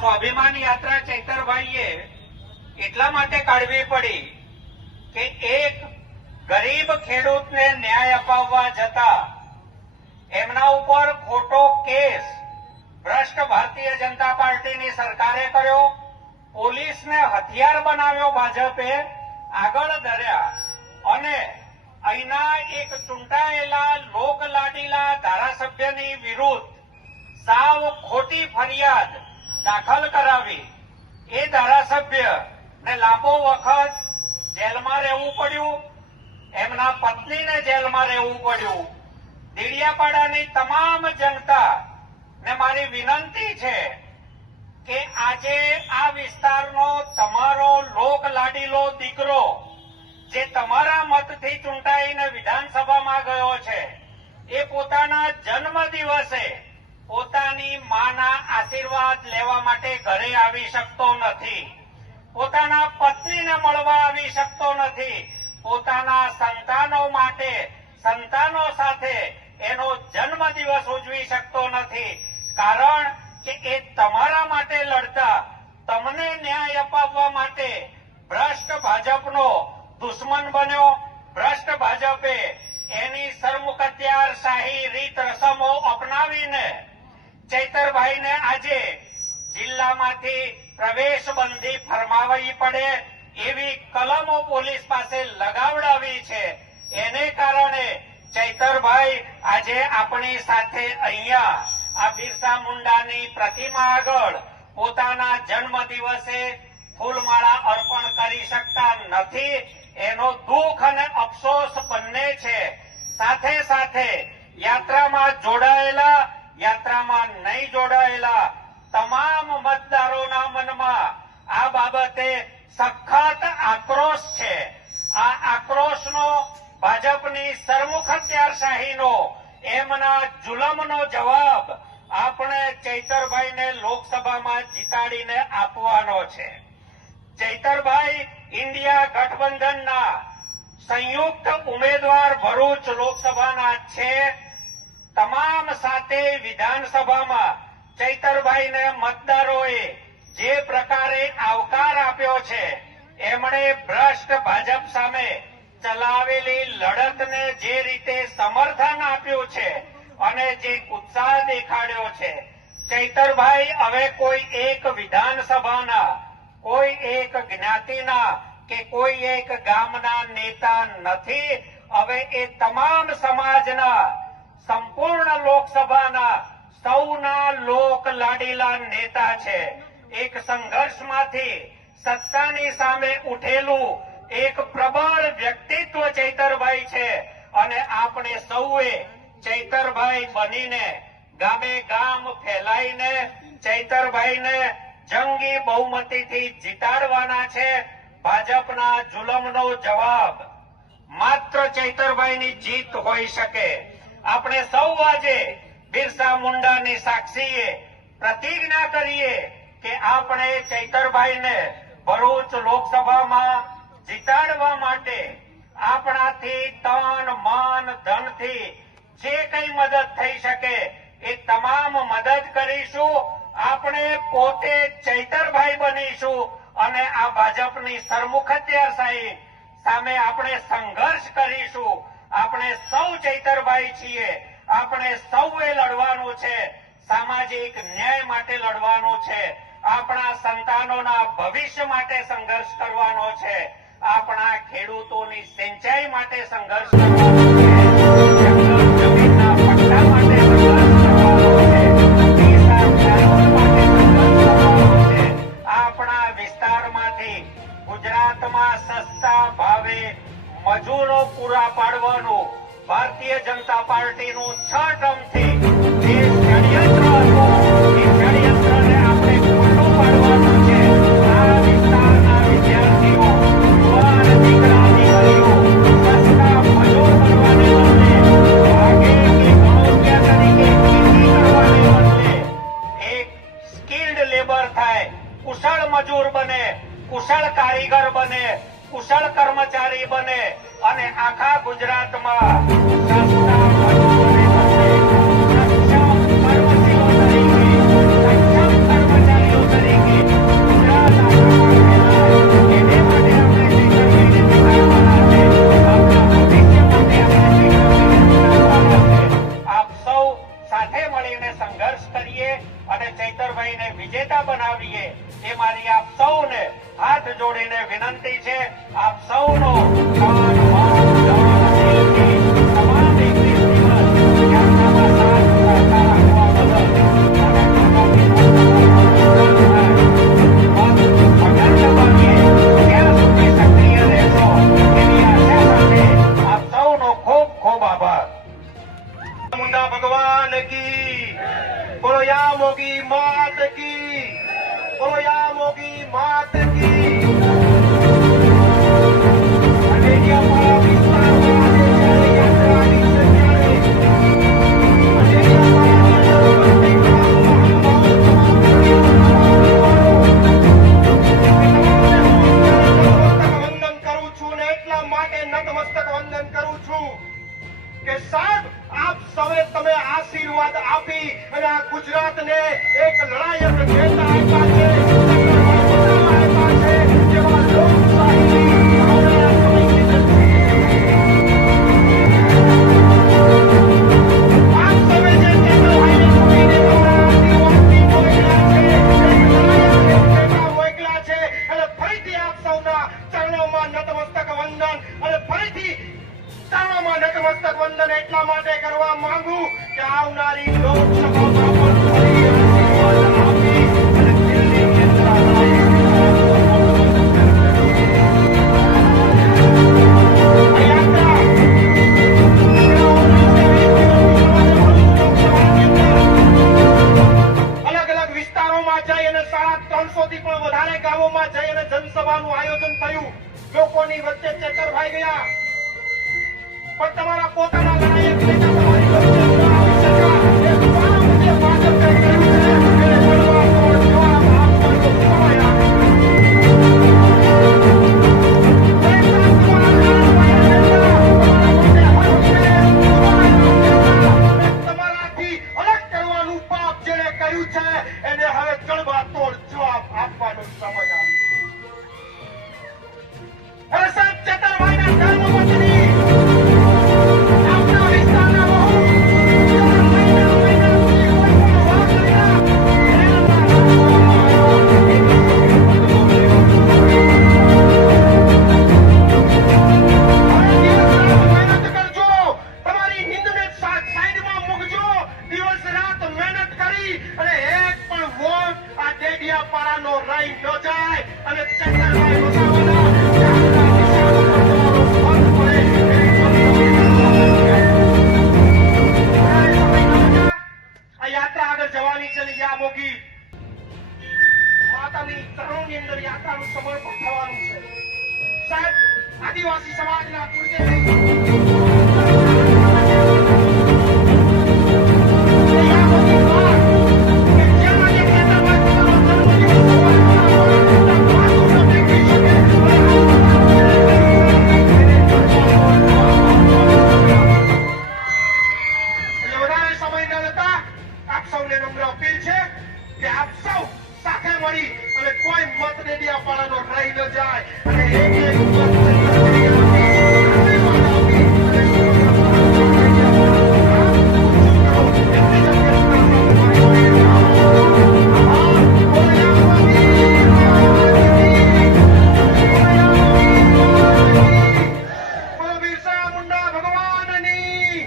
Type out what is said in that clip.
સ્વાભિમાન યાત્રા ચૈતરભાઈએ એટલા માટે કાઢવી પડી કે એક ગરીબ ખેડૂતને ન્યાય અપાવવા જતા એમના ઉપર ખોટો કેસ ભ્રષ્ટ ભારતીય જનતા પાર્ટીની સરકારે કર્યો, પોલીસને હથિયાર બનાવ્યો ભાજપે, આગળ ધર્યા અને અહીંના એક ચૂંટાયેલા લોકલાડીલા ધારાસભ્યની વિરુદ્ધ સાવ ખોટી ફરિયાદ દાખલ કરાવી. એ ધારાસભ્યને લાંબો વખત જેલમાં રહેવું પડ્યું, એમના પત્નીને જેલમાં રહેવું પડ્યું. દેડિયાપાડાની તમામ જનતા ને મારી વિનંતી છે કે આજે આ વિસ્તારનો તમારો લોકલાડીલો દીકરો જે તમારા મતથી ચૂંટાઈને વિધાનસભામાં ગયો છે, એ પોતાના જન્મ દિવસે પોતાની માના આશીર્વાદ લેવા માટે ઘરે આવી શકતો નથી, પોતાના પત્નીને મળવા આવી શકતો નથી, પોતાના સંતાનો માટે સંતાનો સાથે એનો જન્મ દિવસ ઉજવી શકતો નથી. કારણ કે એ તમારા માટે લડતા, તમને ન્યાય અપાવવા માટે ભ્રષ્ટ ભાજપનો દુશ્મન બન્યો. ભ્રષ્ટ ભાજપે એની સરમુખત્યારશાહી રીત રસમો અપનાવીને ચૈતરભાઈને આજે જિલ્લામાંથી પ્રવેશબંધી ફરમાવવી પડે એવી કલમો પોલીસ પાસે લગાવડાવી છે. એને કારણે ચૈતરભાઈ આજે આપણી સાથે અહીંયા આ બિરસા મુંડાની પ્રતિમા આગળ પોતાના જન્મ દિવસે ફૂલમાળા અર્પણ કરી શકતા નથી. એનો દુઃખ અને અફસોસ બંને છે. સાથે સાથે યાત્રામાં જોડાયેલા, યાત્રામાં નહીં જોડાયેલા તમામ મતદારોના મનમાં આ બાબતે સખત આક્રોશ છે. આ આક્રોશનો, ભાજપની સરમુખત્યારશાહીનો, એમના જુલમનો જવાબ આપણે ચૈતરભાઈને લોકસભામાં જીતાડીને આપવાનો છે. ચૈતરભાઈ ઇન્ડિયા ગઠબંધનના સંયુક્ત ઉમેદવાર ભરૂચ લોકસભાના છે. તમામ 7 વિધાનસભામાં ચૈતરભાઈને મતદારોએ જે પ્રકારે આવકાર આપ્યો છે, એમણે ભ્રષ્ટ ભાજપ સામે ચલાવેલી લડતને જે રીતે સમર્થન આપ્યું છે અને જે ઉત્સાહ દેખાડ્યો છે, ચૈતરભાઈ હવે કોઈ એક વિધાનસભાના, કોઈ એક જ્ઞાતિના કે કોઈ એક ગામના નેતા નથી. હવે એ તમામ સમાજના, સંપૂર્ણ લોકસભાના સૌના લોક લાડીલા નેતા છે. એક સંઘર્ષમાંથી સત્તાની સામે ઉઠેલું એક પ્રબળ વ્યક્તિત્વ ચૈતરભાઈ છે અને આપણે સૌએ ચૈતરભાઈ બનીને ગામે ગામ ફેલાઈને ચૈતરભાઈને જંગી બહુમતીથી જીતાડવાના છે. ભાજપના જુલમનો જવાબ માત્ર ચૈતરભાઈની જીત હોઈ શકે. આપણે સૌ આજે બિરસા મુંડાની સાક્ષીએ પ્રતિજ્ઞા કરીએ કે આપણે ચૈતરભાઈને ભરૂચ લોકસભામાં જીતાડવા માટે આપણાથી તન, મન, ધનથી જે કંઈ મદદ થઈ શકે એ તમામ મદદ કરીશું. આપણે પોતે ચૈતરભાઈ બનીશું અને આ ભાજપની સરમુખત્યારશાહી સામે આપણે સંઘર્ષ કરીશું. આપણે સૌ ચૈતરભાઈ છીએ. આપણે સૌએ લડવાનું છે. સામાજિક ન્યાય માટે લડવાનું છે. આપણા સંતાનોના ભવિષ્ય માટે સંઘર્ષ કરવાનો છે. આપણા ખેડૂતોની સિંચાઈ માટે સંઘર્ષ કરવાનો છે. જમીનના પટ્ટા માટે સંઘર્ષ કરવાનો છે. દેશના ખેડૂત માટે સંઘર્ષ કરવાનો છે. આપણા વિસ્તારમાંથી ગુજરાતમાં સસ્તા ભાવે મજૂરો પૂરા પાડવાનું ભારતીય જનતા પાર્ટીનું 6 ટર્મથી જે ષડયંત્ર હતું, એ ષડયંત્રને આપણે ખોટું પાડવાનું છે. આ વિસ્તારના વિદ્યાર્થીઓ, યુવાન દીકરા દીકરીઓ સસ્તા મજૂર બનવાને બદલે ભાગે કે ગણોત્યા તરીકે ખેતી કરવાને બદલે એક સ્કિલ્ડ લેબર થાય, કુશળ મજૂર બને, કુશળ કારીગર બને, કુશળ કર્મચારી બને અને આખા ગુજરાતમાં સસ્તા મજૂરોને બદલે સક્ષમ કર્મચારીઓ તરીકે વિજેતા બનાવીએ એ મારી આપ સૌને હાથ જોડીને વિનંતી છે. આપ સૌનો તમામ 21 દિવસ યાત્રામાં સાથ સહકાર આપવા બદલ અગત્ય બનીએ ત્યાં સુધી સક્રિય રહેશો એવી આશા સાથે આપ સૌનો ખૂબ ખૂબ આભાર. मुंडा भगवान की बोलो या मोगी मात की बोलो या मोगी मात की. અટેડિયાપાડા વિસ્તારમાં આજે યાત્રાની સત્યાએ વંદન કરું છું ને એટલા માટે નતમસ્તક વંદન કરું છું કે સાહેબ આપ સૌએ તમે આશીર્વાદ આપી અને આ ગુજરાતને એક લડાયક નેતા આપ્યા છે, આપ્યા છે જેવા લોકશાહીની ભાવના તમે કીધી છે. આપ સૌએ જે કેન્દ્રભાઈને ચૂંટીને તમારા આશીર્વાદથી મોકલ્યા છે, એક લડાયક નેતા મોકલ્યા છે અને ફરીથી આપ સૌના ચરણોમાં નતમસ્તક વંદન અને ફરીથી ચરણોમાં નતમસ્તક વંદન એટલા માટે કરવા માંગુ કે આવનારી લોકસભામાં પણ ફરી આશીર્વાદ આપી અને દિલ્હી કેન્દ્રના અલગ અલગ વિસ્તારોમાં જઈ અને 350 થી પણ વધારે ગામોમાં જઈ અને જનસભાનું આયોજન થયું. લોકોની વચ્ચે ચેતરભાઈ ગયા પણ તમારા પોતાના લડાયક નેતા તમારી વચ્ચે ન આવી શક્યા. એ તમામ જે ભાજપે કર્યું છે એને બળવાખોર જવાબ આપવાનો સમય આવ્યો. તમારાથી અલગ કરવાનું પાપ જેણે કર્યું છે એને હવે જડબાતોડ જવાબ આપવાનો સમય આવ્યો. અરે સાહેબ ચેતરભાઈના ધર્મપત્ની પાડાનો રહી ન જાય અને ચંદ્રભાઈ વસાવાના આ યાત્રા આગળ જવાની છે. યા મોગી માતાની ચરણોની અંદર યાત્રાનું સમર્પણ થવાનું છે. સાહેબ આદિવાસી સમાજના કુળદેવી કોઈ મત ડેડિયાપાડાનો રહી ન જાય અને એક એક બિરસા મુંડા ભગવાનની